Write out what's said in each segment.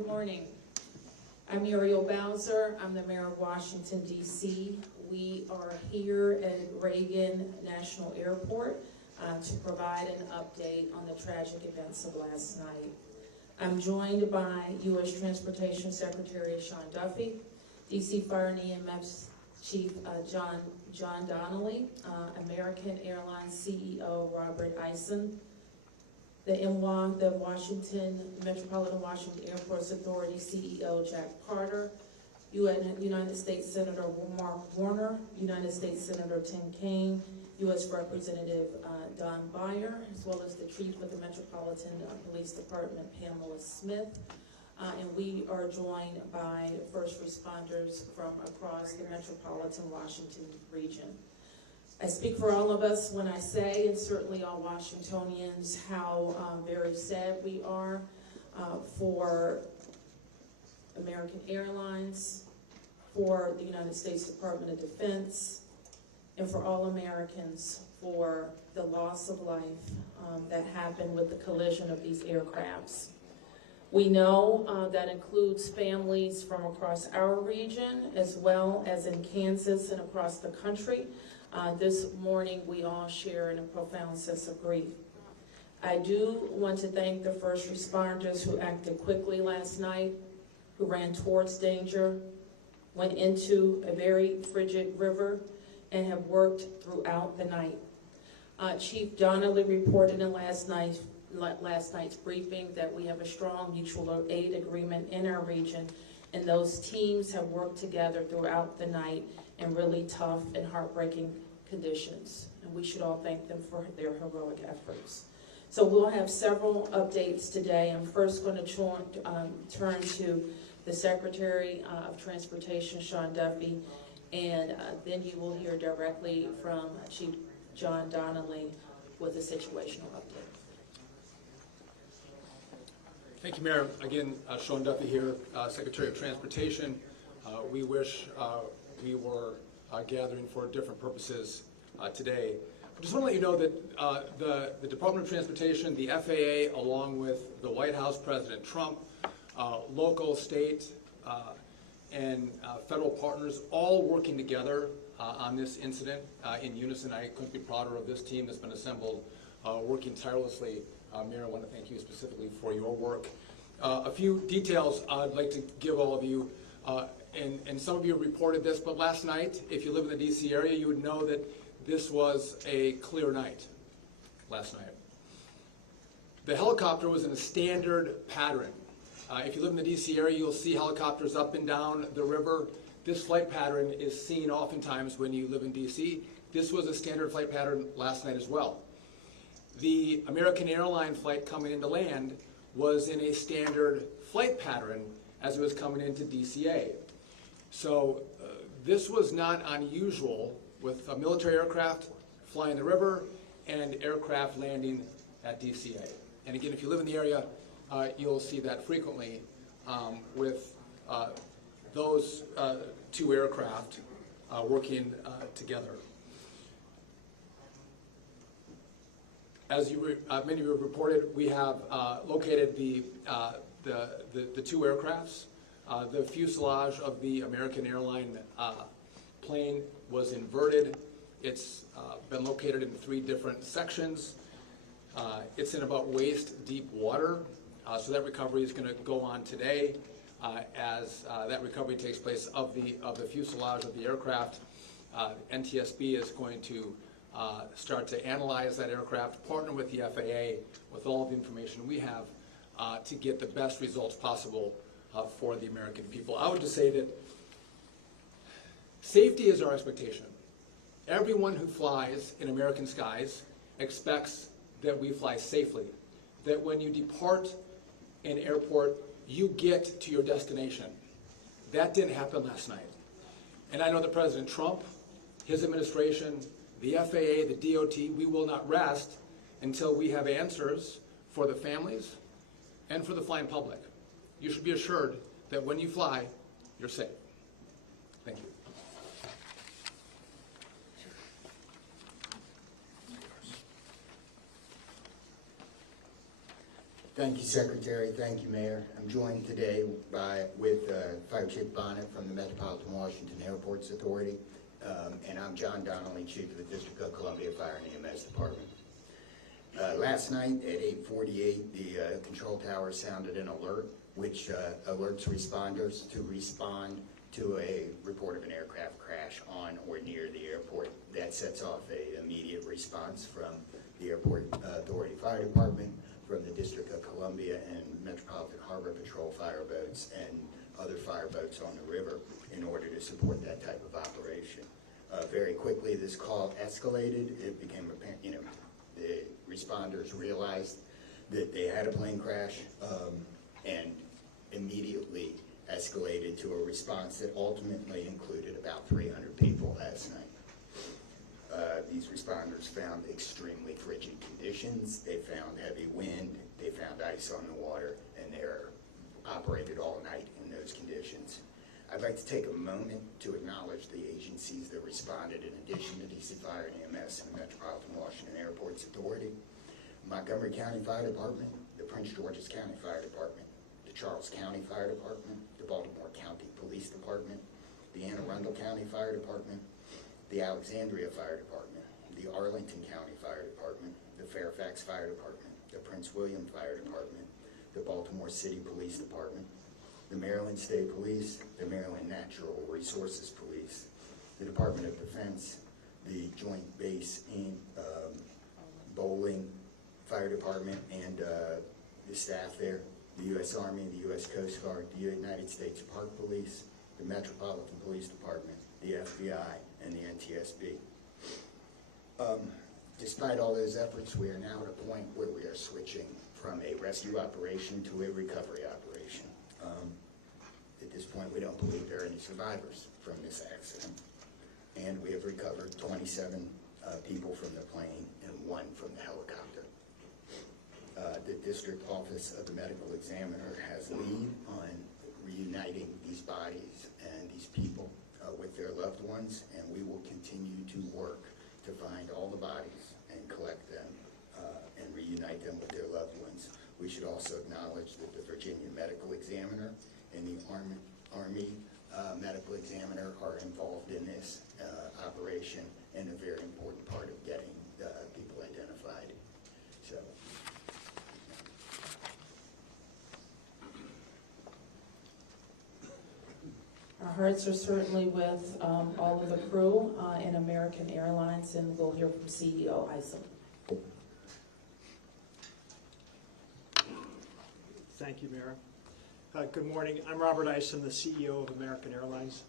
Good morning. I'm Muriel Bowser. I'm the Mayor of Washington, D.C. We are here at Reagan National Airport to provide an update on the tragic events of last night. I'm joined by U.S. Transportation Secretary Sean Duffy, D.C. Fire and EMS Chief John Donnelly, American Airlines CEO Robert Eisen, the Metropolitan Washington Airports Authority CEO Jack Carter, United States Senator Mark Warner, United States Senator Tim Kaine, U.S. Representative Don Beyer, as well as the Chief of the Metropolitan Police Department, Pamela Smith. And we are joined by first responders from across the Metropolitan Washington region. I speak for all of us when I say, and certainly all Washingtonians, how very sad we are for American Airlines, for the United States Department of Defense, and for all Americans for the loss of life that happened with the collision of these aircrafts. We know that includes families from across our region, as well as in Kansas and across the country. This morning, we all share in a profound sense of grief. I do want to thank the first responders who acted quickly last night, who ran towards danger, went into a very frigid river, and have worked throughout the night. Chief Donnelly reported in last night's briefing that we have a strong mutual aid agreement in our region, and those teams have worked together throughout the night in really tough and heartbreaking conditions, and we should all thank them for their heroic efforts. So we'll have several updates today. I'm first going to turn to the Secretary of Transportation, Sean Duffy, and then you will hear directly from Chief John Donnelly with a situational update. Thank you, Mayor. Again, Sean Duffy here, Secretary of Transportation. We wish we were gathering for different purposes today. I just want to let you know that the Department of Transportation, the FAA, along with the White House, President Trump, local, state, and federal partners, all working together on this incident in unison. I couldn't be prouder of this team that's been assembled, working tirelessly. Mayor, I want to thank you specifically for your work. A few details I'd like to give all of you, and some of you reported this, but last night, if you live in the DC area, you would know that this was a clear night last night. The helicopter was in a standard pattern. If you live in the DC area, you'll see helicopters up and down the river. This flight pattern is seen oftentimes when you live in DC. This was a standard flight pattern last night as well. The American Airlines flight coming into land was in a standard flight pattern as it was coming into DCA. So this was not unusual with a military aircraft flying the river and aircraft landing at DCA. And again, if you live in the area, you'll see that frequently with those two aircraft working together. As many of you have reported, we have located the two aircrafts. The fuselage of the American Airlines plane was inverted. It's been located in 3 different sections. It's in about waist-deep water, so that recovery is going to go on today. As that recovery takes place of the fuselage of the aircraft, NTSB is going to start to analyze that aircraft, partner with the FAA with all the information we have to get the best results possible for the American people. I would just say that safety is our expectation. Everyone who flies in American skies expects that we fly safely, that when you depart an airport, you get to your destination. That didn't happen last night. And I know that President Trump, his administration, the FAA, the DOT, we will not rest until we have answers for the families and for the flying public. You should be assured that when you fly, you're safe. Thank you. Thank you, Secretary. Thank you, Mayor. I'm joined today with Fire Chief Bonnet from the Metropolitan Washington Airports Authority, and I'm John Donnelly, Chief of the District of Columbia Fire and EMS Department. Last night at 8:48, the control tower sounded an alert, which alerts responders to respond to a report of an aircraft crash on or near the airport. That sets off an immediate response from the Airport Authority Fire Department, from the District of Columbia and Metropolitan Harbor Patrol fire boats and other fire boats on the river in order to support that type of operation. Very quickly, this call escalated. It became apparent, the responders realized that they had a plane crash and immediately escalated to a response that ultimately included about 300 people last night. These responders found extremely frigid conditions. They found heavy wind, they found ice on the water, and they're operated all night in those conditions. I'd like to take a moment to acknowledge the agencies that responded in addition to DC Fire and EMS and the Metropolitan Washington Airports Authority: Montgomery County Fire Department, the Prince George's County Fire Department, the Charles County Fire Department, the Baltimore County Police Department, the Anne Arundel County Fire Department, the Alexandria Fire Department, the Arlington County Fire Department, the Fairfax Fire Department, the Prince William Fire Department, the Baltimore City Police Department, the Maryland State Police, the Maryland Natural Resources Police, the Department of Defense, the Joint Base in Bowling Fire Department and the staff there, the U.S. Army, the U.S. Coast Guard, the United States Park Police, the Metropolitan Police Department, the FBI, and the NTSB. Despite all those efforts, we are now at a point where we are switching from a rescue operation to a recovery operation. At this point, we don't believe there are any survivors from this accident, and we have recovered 27 people from the plane and 1 from the helicopter. The District Office of the Medical Examiner has lead on reuniting these bodies and these people with their loved ones, and we will continue to work to find all the bodies and collect them and reunite them with their loved ones. We should also acknowledge that the Virginia Medical Examiner and the Army Medical Examiner are involved in this operation and a very important part of getting people identified. So. Our hearts are certainly with all of the crew in American Airlines, and we'll hear from CEO Isom. Thank you, Mayor. Good morning. I'm Robert Isom, the CEO of American Airlines.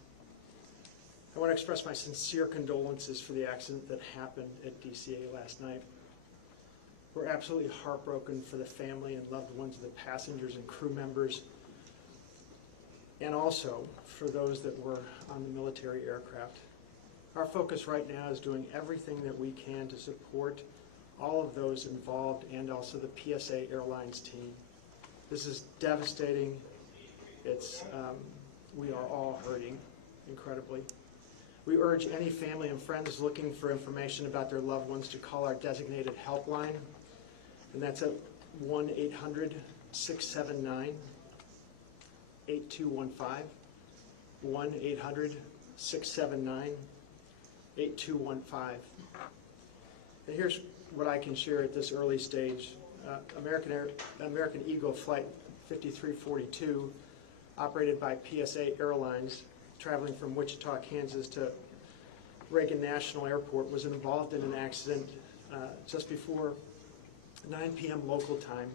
I want to express my sincere condolences for the accident that happened at DCA last night. We're absolutely heartbroken for the family and loved ones of the passengers and crew members, and also for those that were on the military aircraft. Our focus right now is doing everything that we can to support all of those involved and also the PSA Airlines team. This is devastating. We are all hurting incredibly. We urge any family and friends looking for information about their loved ones to call our designated helpline, and that's at 1-800-679-8215, 1-800-679-8215. And here's what I can share at this early stage. American Eagle Flight 5342, operated by PSA Airlines, traveling from Wichita, Kansas to Reagan National Airport, was involved in an accident just before 9 p.m. local time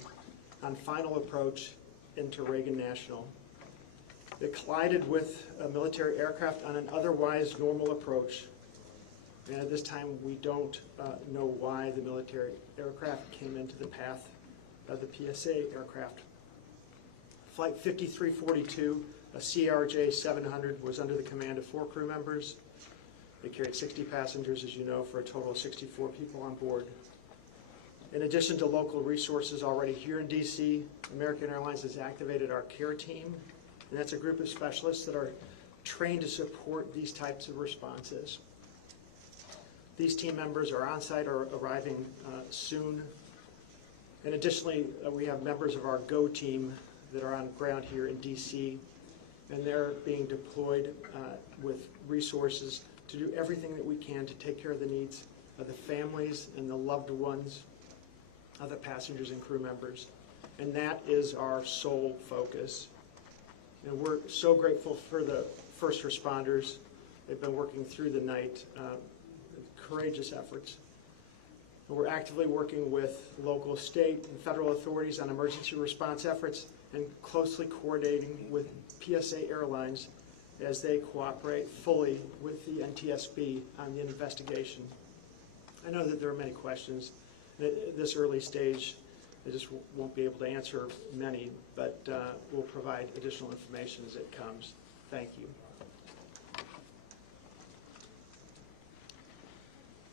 on final approach into Reagan National. It collided with a military aircraft on an otherwise normal approach. And at this time, we don't know why the military aircraft came into the path of the PSA aircraft. Flight 5342, a CRJ 700, was under the command of 4 crew members. It carried 60 passengers, as you know, for a total of 64 people on board. In addition to local resources already here in DC, American Airlines has activated our care team, and that's a group of specialists that are trained to support these types of responses. These team members are on site or arriving soon. And additionally, we have members of our GO team that are on ground here in DC, and they're being deployed with resources to do everything that we can to take care of the needs of the families and the loved ones of the passengers and crew members. And that is our sole focus. And we're so grateful for the first responders. They've been working through the night, courageous efforts. And we're actively working with local, state, and federal authorities on emergency response efforts and closely coordinating with PSA Airlines as they cooperate fully with the NTSB on the investigation. I know that there are many questions. At this early stage, I just won't be able to answer many, but we'll provide additional information as it comes. Thank you.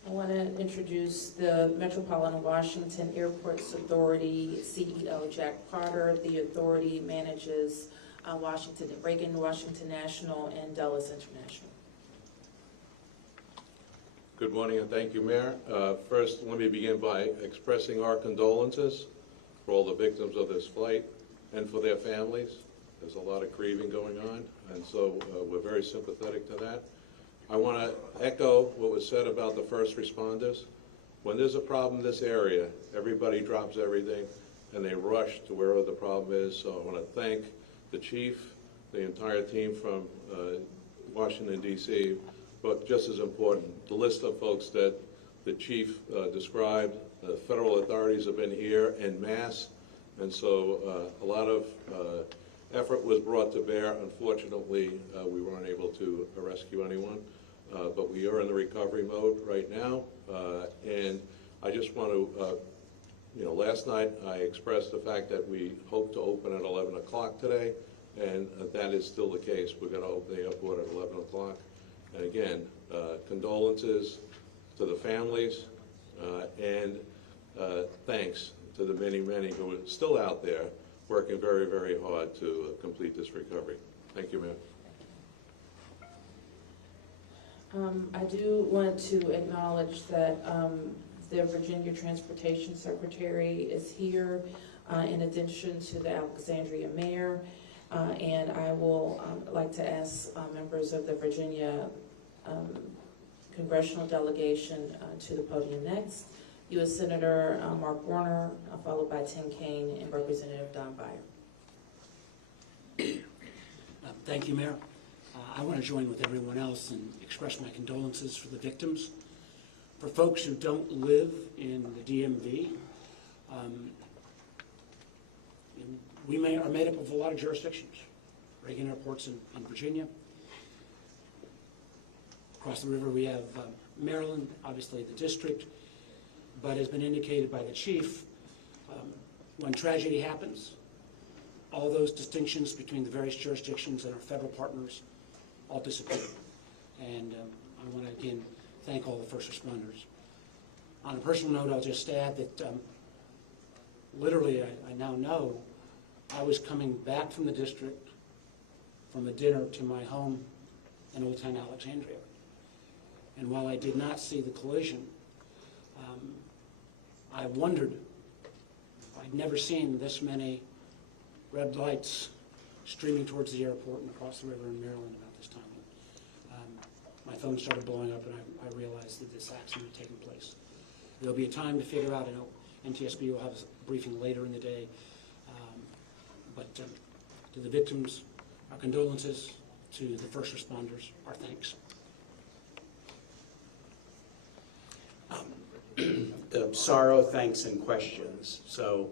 I want to introduce the Metropolitan Washington Airports Authority CEO, Jack Potter. The authority manages Reagan Washington National and Dulles International. Good morning and thank you, Mayor. First, let me begin by expressing our condolences for all the victims of this flight and for their families. There's a lot of grieving going on, and so we're very sympathetic to that. I want to echo what was said about the first responders. When there's a problem in this area, everybody drops everything and they rush to wherever the problem is. So I want to thank the chief, the entire team from Washington, D.C., but just as important, the list of folks that the chief described. The federal authorities have been here en masse, and so a lot of effort was brought to bear. Unfortunately, we weren't able to rescue anyone, but we are in the recovery mode right now. And I just want to, last night I expressed the fact that we hope to open at 11 o'clock today, and that is still the case. We're going to open the airport at 11 o'clock. And again, condolences to the families, and thanks to the many, many who are still out there working very, very hard to complete this recovery. Thank you, Mayor. I do want to acknowledge that the Virginia Transportation Secretary is here, in addition to the Alexandria Mayor, and I will like to ask members of the Virginia Congressional delegation to the podium next. U.S. Senator Mark Warner, followed by Tim Kaine and Representative Don Beyer. Thank you, Mayor. I want to join with everyone else and express my condolences for the victims. For folks who don't live in the DMV, we are made up of a lot of jurisdictions. Reagan Airport's in Virginia. Across the river we have Maryland, obviously the district, but as been indicated by the chief, when tragedy happens, all those distinctions between the various jurisdictions and our federal partners all disappear. And I want to again thank all the first responders. On a personal note, I'll just add that literally I now know I was coming back from the district from a dinner to my home in Old Town Alexandria. And while I did not see the collision, I wondered, I'd never seen this many red lights streaming towards the airport and across the river in Maryland about this time. My phone started blowing up and I realized that this accident had taken place. There'll be a time to figure out, I know NTSB will have a briefing later in the day, but to the victims, our condolences. To the first responders, our thanks. Sorrow, thanks, and questions. So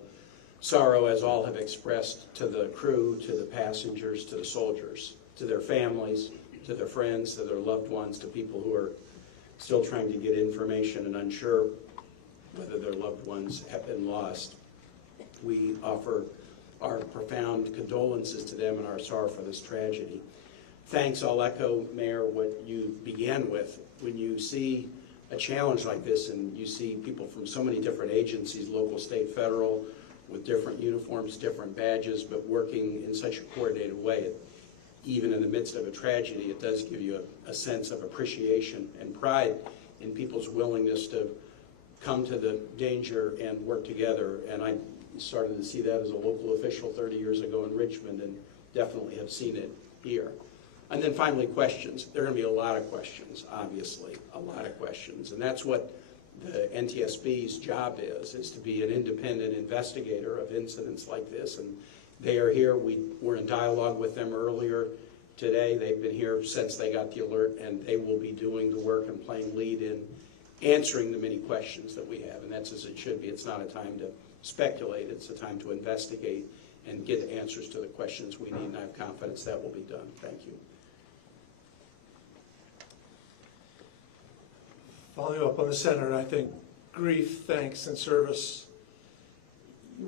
sorrow, as all have expressed, to the crew, to the passengers, to the soldiers, to their families, to their friends, to their loved ones, to people who are still trying to get information and unsure whether their loved ones have been lost. We offer our profound condolences to them and our sorrow for this tragedy. Thanks, I'll echo, Mayor, what you began with. When you see a challenge like this and you see people from so many different agencies, local, state, federal, with different uniforms, different badges, but working in such a coordinated way, even in the midst of a tragedy, it does give you a sense of appreciation and pride in people's willingness to come to the danger and work together. And I started to see that as a local official 30 years ago in Richmond, and definitely have seen it here. And then finally, questions. There are going to be a lot of questions, obviously, a lot of questions. And that's what the NTSB's job is to be an independent investigator of incidents like this. And they are here. We were in dialogue with them earlier today. They've been here since they got the alert, and they will be doing the work and playing lead in answering the many questions that we have. And that's as it should be. It's not a time to speculate. It's a time to investigate and get answers to the questions we need, and I have confidence that will be done. Thank you. Following up on the Senator, I think grief, thanks, and service,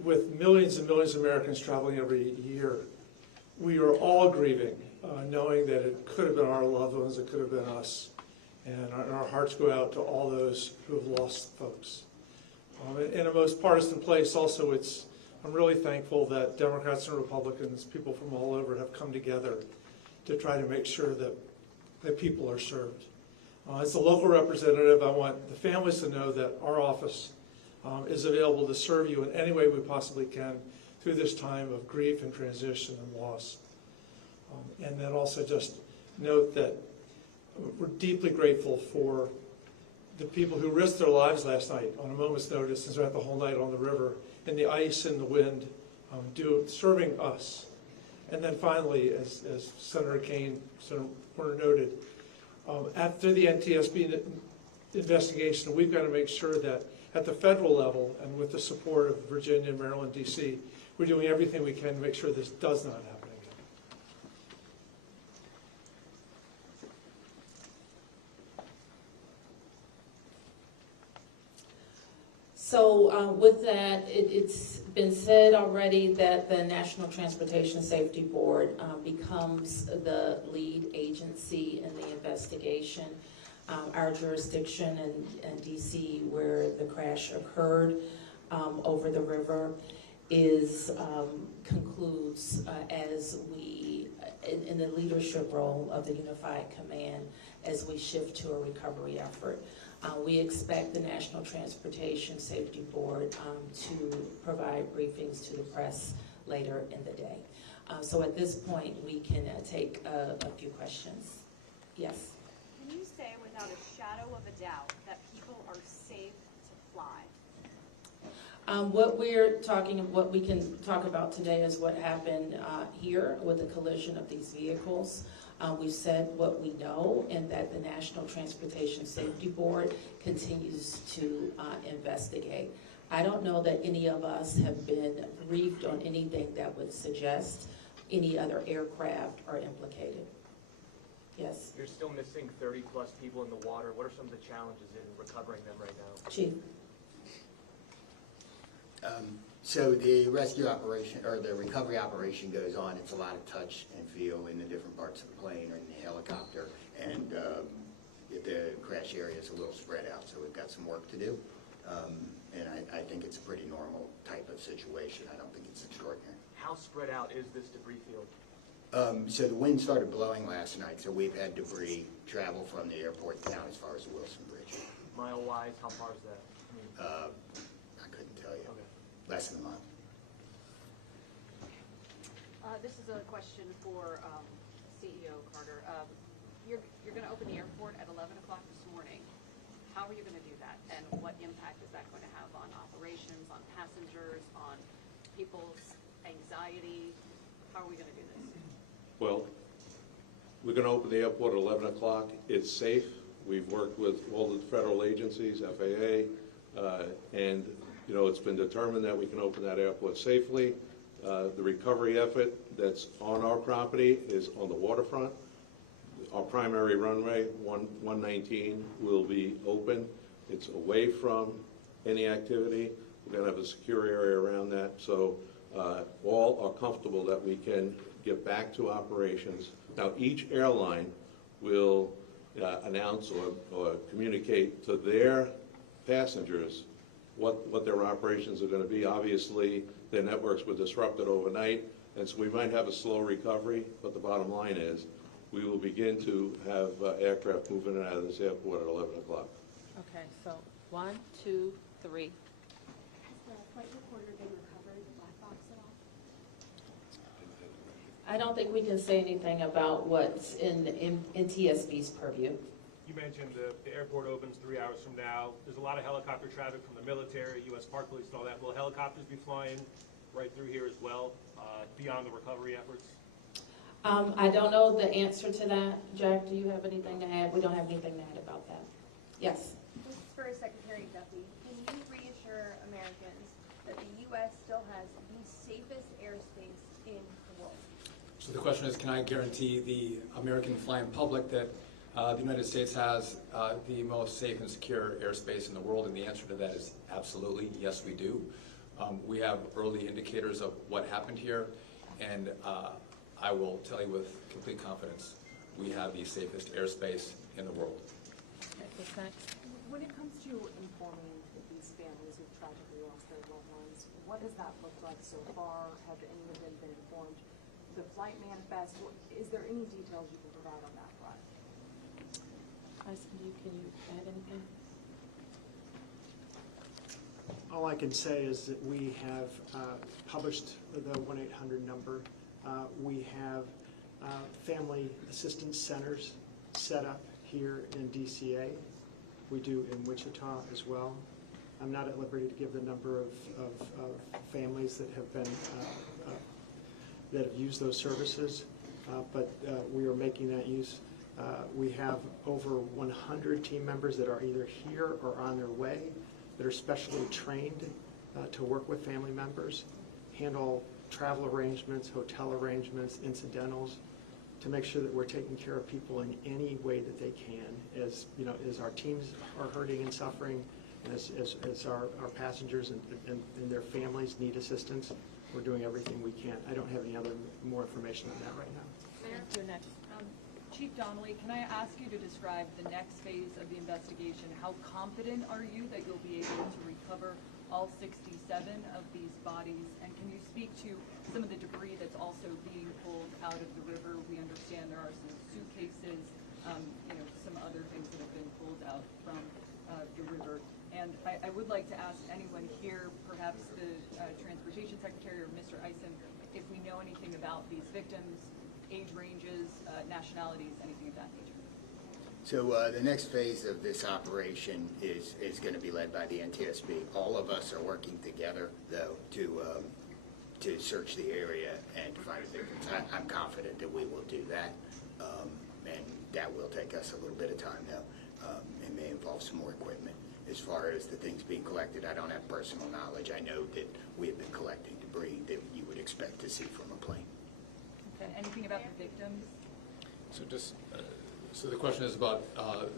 with millions and millions of Americans traveling every year, we are all grieving, knowing that it could have been our loved ones, it could have been us, and our hearts go out to all those who have lost folks. In a most partisan place, also, I'm really thankful that Democrats and Republicans, people from all over, have come together to try to make sure that people are served. As a local representative, I want the families to know that our office is available to serve you in any way we possibly can through this time of grief and transition and loss. And then also just note that we're deeply grateful for the people who risked their lives last night on a moment's notice and spent the whole night on the river in the ice and the wind, serving us. And then finally, as Senator Kane, Senator Warner noted, after the NTSB investigation, we've got to make sure that at the federal level and with the support of Virginia, Maryland, D.C., we're doing everything we can to make sure this does not happen again. So with that, it's been said already that the National Transportation Safety Board becomes the lead agency in the investigation. Our jurisdiction in D.C., where the crash occurred over the river, concludes as we, in the leadership role of the Unified Command, as we shift to a recovery effort. We expect the National Transportation Safety Board to provide briefings to the press later in the day. So at this point, we can take a few questions. Yes? Can you say without a shadow of a doubt that people are safe to fly? What we can talk about today is what happened here with the collision of these vehicles. We've said what we know, and that the National Transportation Safety Board continues to investigate. I don't know that any of us have been briefed on anything that would suggest any other aircraft are implicated. Yes? You're still missing 30-plus people in the water. What are some of the challenges in recovering them right now? Chief? So the rescue operation, or the recovery operation goes on. It's a lot of touch and feel in the different parts of the plane or in the helicopter. And the crash area is a little spread out, so we've got some work to do. And I think it's a pretty normal type of situation. I don't think it's extraordinary. How spread out is this debris field? So the wind started blowing last night, so we've had debris travel from the airport down as far as the Wilson Bridge. Mile-wise, how far is that? I couldn't tell you. Okay. Less than a month. This is a question for CEO Carter. You're going to open the airport at 11 o'clock this morning. How are you going to do that? And what impact is that going to have on operations, on passengers, on people's anxiety? How are we going to do this? Well, we're going to open the airport at 11 o'clock. It's safe. We've worked with all the federal agencies, FAA, and you know, it's been determined that we can open that airport safely. The recovery effort that's on our property is on the waterfront. Our primary runway, 119, will be open. It's away from any activity. We're going to have a secure area around that. So all are comfortable that we can get back to operations. Now, each airline will announce or communicate to their passengers what their operations are going to be. Obviously, their networks were disrupted overnight, and so we might have a slow recovery, but the bottom line is we will begin to have aircraft moving in and out of this airport at 11 o'clock. Okay, so 1, 2, 3. Has the flight recorder been recovered, the black box at all? I don't think we can say anything about what's in TSB's purview. You mentioned the airport opens 3 hours from now. There's a lot of helicopter traffic from the military, U.S. Park Police and all that. Will helicopters be flying right through here as well, beyond the recovery efforts? I don't know the answer to that. Jack, do you have anything to add? We don't have anything to add about that. Yes. This is for Secretary Duffy. Can you reassure Americans that the U.S. still has the safest airspace in the world? So the question is, can I guarantee the American flying public that the United States has the most safe and secure airspace in the world? And the answer to that is absolutely, yes, we do. We have early indicators of what happened here, and I will tell you with complete confidence, we have the safest airspace in the world. What's next? When it comes to informing these families who've tragically lost their loved ones, what does that look like so far? Have any of them been informed? The flight manifest, is there any details you can provide on that front? Can you add anything? All I can say is that we have published the 1-800 number. We have family assistance centers set up here in DCA. We do in Wichita as well. I'm not at liberty to give the number of families that have been that have used those services, but we are making that use. We have over 100 team members that are either here or on their way that are specially trained to work with family members, handle travel arrangements, hotel arrangements, incidentals, to make sure that we're taking care of people in any way that they can. As you know, as our teams are hurting and suffering, as our passengers and their families need assistance, we're doing everything we can. I don't have any more information on that right now. Mayor? You're next. Chief Donnelly, can I ask you to describe the next phase of the investigation? How confident are you that you'll be able to recover all 67 of these bodies? And can you speak to some of the debris that's also being pulled out of the river? We understand there are some suitcases, some other things that have been pulled out from the river. And I would like to ask anyone here, perhaps the Transportation Secretary or Mr. Eisen, if we know anything about these victims, age ranges, nationalities, anything of that nature. So the next phase of this operation is going to be led by the NTSB. All of us are working together, though, to search the area and to find the victims. I'm confident that we will do that, and that will take us a little bit of time, though. It may involve some more equipment. As far as the things being collected, I don't have personal knowledge. I know that we have been collecting debris that you would expect to see from a plane. Okay. Anything about the victims? So the question is about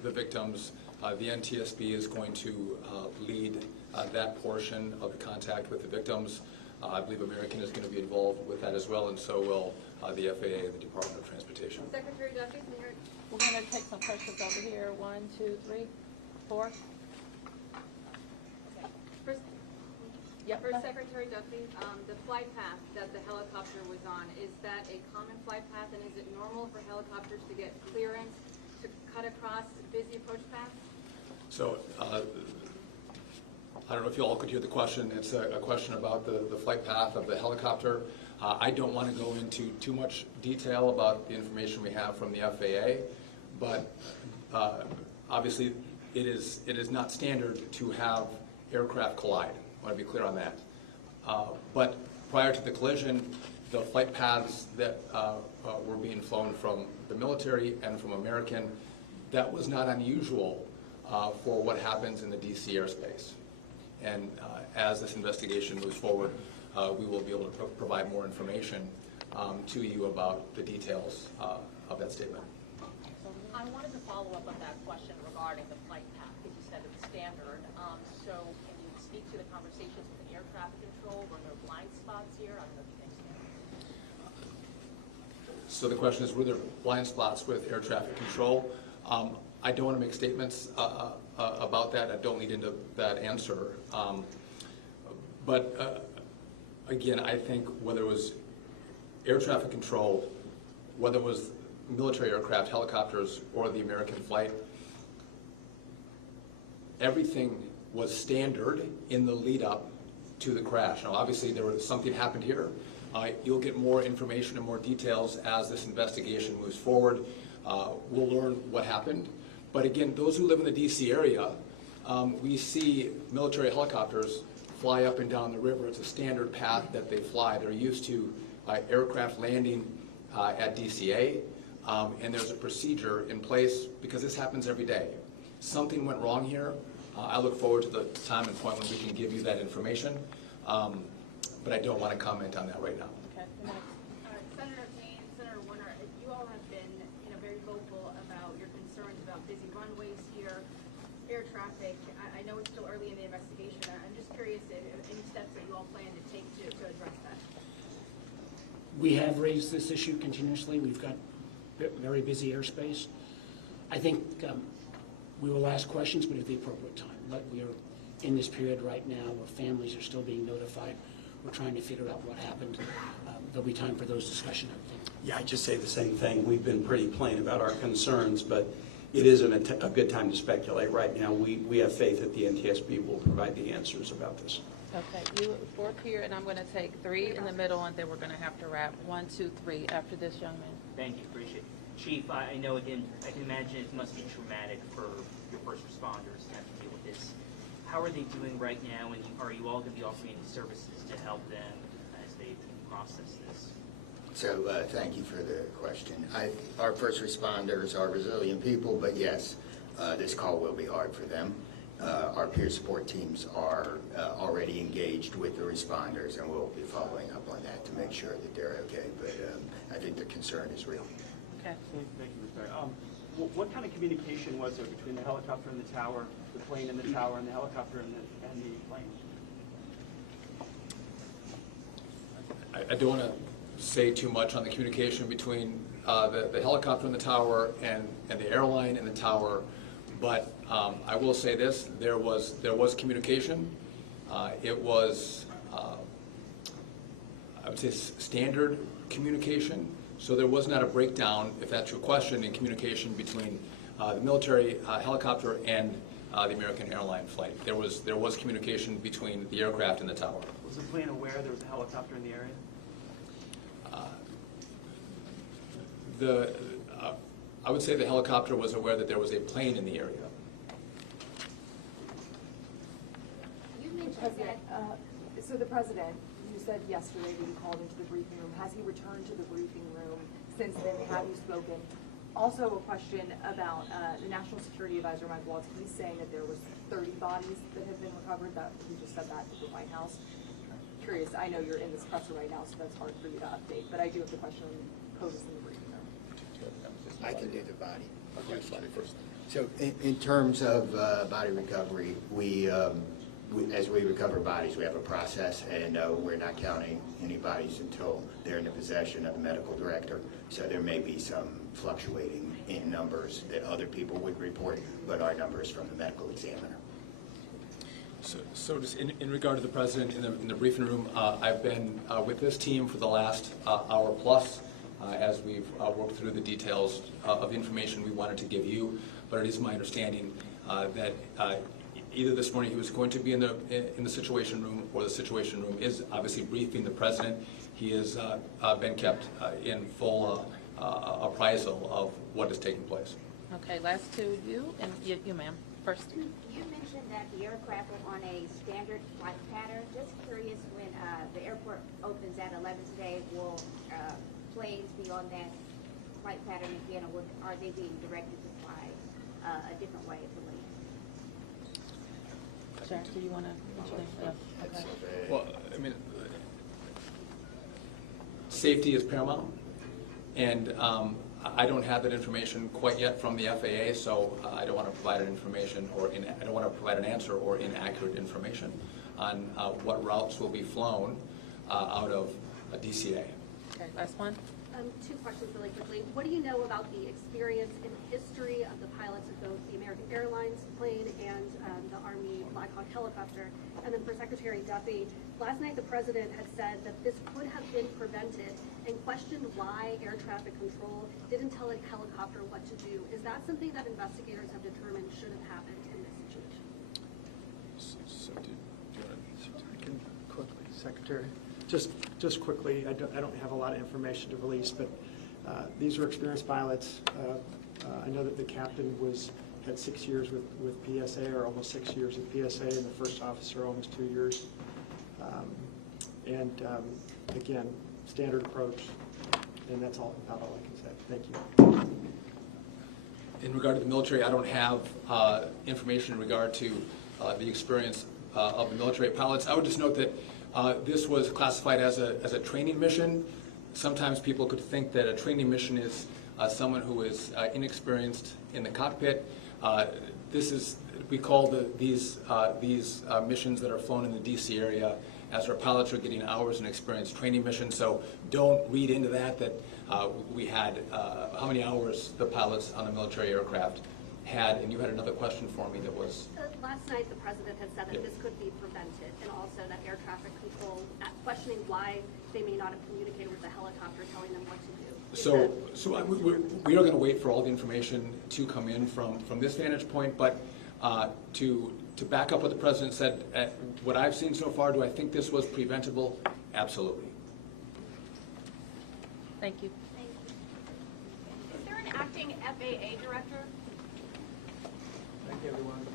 the victims. The NTSB is going to lead that portion of the contact with the victims. I believe American is going to be involved with that as well, and so will the FAA and the Department of Transportation. Secretary Duffy, we're going to take some questions over here. 1, 2, 3, 4. First, Yep. For Secretary Duffy, the flight path that the helicopter was on, is that a common flight path, and is it normal for helicopters to get clearance to cut across busy approach paths? So I don't know if you all could hear the question. It's a question about the flight path of the helicopter. I don't want to go into too much detail about the information we have from the FAA, but obviously it is not standard to have aircraft collide. I want to be clear on that. But prior to the collision, the flight paths that were being flown from the military and from American, that was not unusual for what happens in the DC airspace. And as this investigation moves forward, we will be able to provide more information to you about the details of that statement. I wanted to follow up on that question regarding the flight path, because you said it's standard. So can you speak to the conversations with air traffic control? Were there blind spots here? I don't know if you can stand. So the question is, were there blind spots with air traffic control? I don't want to make statements about that. I don't lead into that answer. But again, I think whether it was air traffic control, whether it was military aircraft, helicopters, or the American flight, everything was standard in the lead up to the crash. Now, obviously, something happened here. You'll get more information and more details as this investigation moves forward. We'll learn what happened. But again, those who live in the DC area, we see military helicopters fly up and down the river. It's a standard path that they fly. They're used to aircraft landing at DCA, and there's a procedure in place because this happens every day. Something went wrong here. I look forward to the time and point when we can give you that information, but I don't want to comment on that right now. Okay. Senator Payne, Senator Warner, you all have been, very vocal about your concerns about busy runways here, air traffic. I know it's still early in the investigation. I'm just curious if any steps that you all plan to take to address that. We have raised this issue continuously. We've got very busy airspace. I think we will ask questions, but at the appropriate time. But we are in this period right now where families are still being notified. We're trying to figure out what happened. There'll be time for those discussions, I think. Yeah, I just say the same thing. We've been pretty plain about our concerns, but it isn't a good time to speculate right now. We have faith that the NTSB will provide the answers about this. Okay, you four here, and I'm going to take 3 in the middle, and then we're going to have to wrap 1, 2, 3 after this young man. Thank you, appreciate it. Chief, I know, again, I can imagine it must be traumatic for your first responders to have to deal with this. How are they doing right now, and are you all going to be offering any services to help them as they process this? So thank you for the question. Our first responders are resilient people, but yes, this call will be hard for them. Our peer support teams are already engaged with the responders, and we'll be following up on that to make sure that they're okay. But I think the concern is real. Okay. Thank you, Mr. Mayor. What kind of communication was there between the helicopter and the tower, the plane and the tower, and the helicopter and the plane? I don't want to say too much on the communication between the helicopter and the tower and the airline and the tower, but I will say this: there was communication. It was I would say standard communication. So there was not a breakdown, if that's your question, in communication between the military helicopter and the American airline flight. There was communication between the aircraft and the tower. Was the plane aware there was a helicopter in the area? I would say the helicopter was aware that there was a plane in the area. You mentioned that. So the president, you said yesterday that he called into the briefing room. Has he returned to the briefing room since then? Have you spoken? Also, a question about the National Security Advisor, Mike Waltz. He's saying that there was 30 bodies that have been recovered. That he just said that to the White House. Curious. I know you're in this presser right now, so that's hard for you to update. But I do have the question posed in the briefing room. I can do the body. First. So in terms of body recovery, as we recover bodies, we have a process, and we're not counting any bodies until they're in the possession of the medical director. So there may be some fluctuating in numbers that other people would report, but our numbers from the medical examiner. So just in regard to the president in the briefing room, I've been with this team for the last hour plus as we've worked through the details of the information we wanted to give you. But it is my understanding that either this morning he was going to be in the Situation Room, or the Situation Room is obviously briefing the president. He has been kept in full appraisal of what is taking place. Okay, last two, you and you ma'am, first. You mentioned that the aircraft were on a standard flight pattern. Just curious, when the airport opens at 11 today, will planes be on that flight pattern again, or are they being directed to fly a different way to land? Jack, do you want to mention it? Okay. Well, I mean, safety is paramount, and I don't have that information quite yet from the FAA, so I don't want to provide an information I don't want to provide an answer or inaccurate information on what routes will be flown out of DCA. Okay, last one. Two questions really quickly. What do you know about the experience and history of the pilots of both the American Airlines plane and the Army Black Hawk helicopter? And then for Secretary Duffy, last night the president had said that this could have been prevented and questioned why air traffic control didn't tell a helicopter what to do. Is that something that investigators have determined should have happened in this situation? So do you want I can quickly, Secretary. Just quickly, I don't have a lot of information to release, but these are experienced pilots. I know that the captain had 6 years with PSA, or almost 6 years with PSA, and the first officer almost 2 years. Again, standard approach, and that's about all I can say. Thank you. In regard to the military, I don't have information in regard to the experience of the military pilots. I would just note that this was classified as a training mission. Sometimes people could think that a training mission is someone who is inexperienced in the cockpit. We call these missions that are flown in the DC area, as our pilots are getting hours in experience, training missions. So don't read into that we had how many hours the pilots on the military aircraft had. And you had another question for me that was. Last night, the president had said that this could be prevented, and also that air traffic control, questioning why they may not have communicated with the helicopter, telling them what to do. So we are going to wait for all the information to come in from this vantage point, but to back up what the president said, what I've seen so far, do I think this was preventable? Absolutely. Thank you. Thank you. Is there an acting FAA director? Thank you, everyone.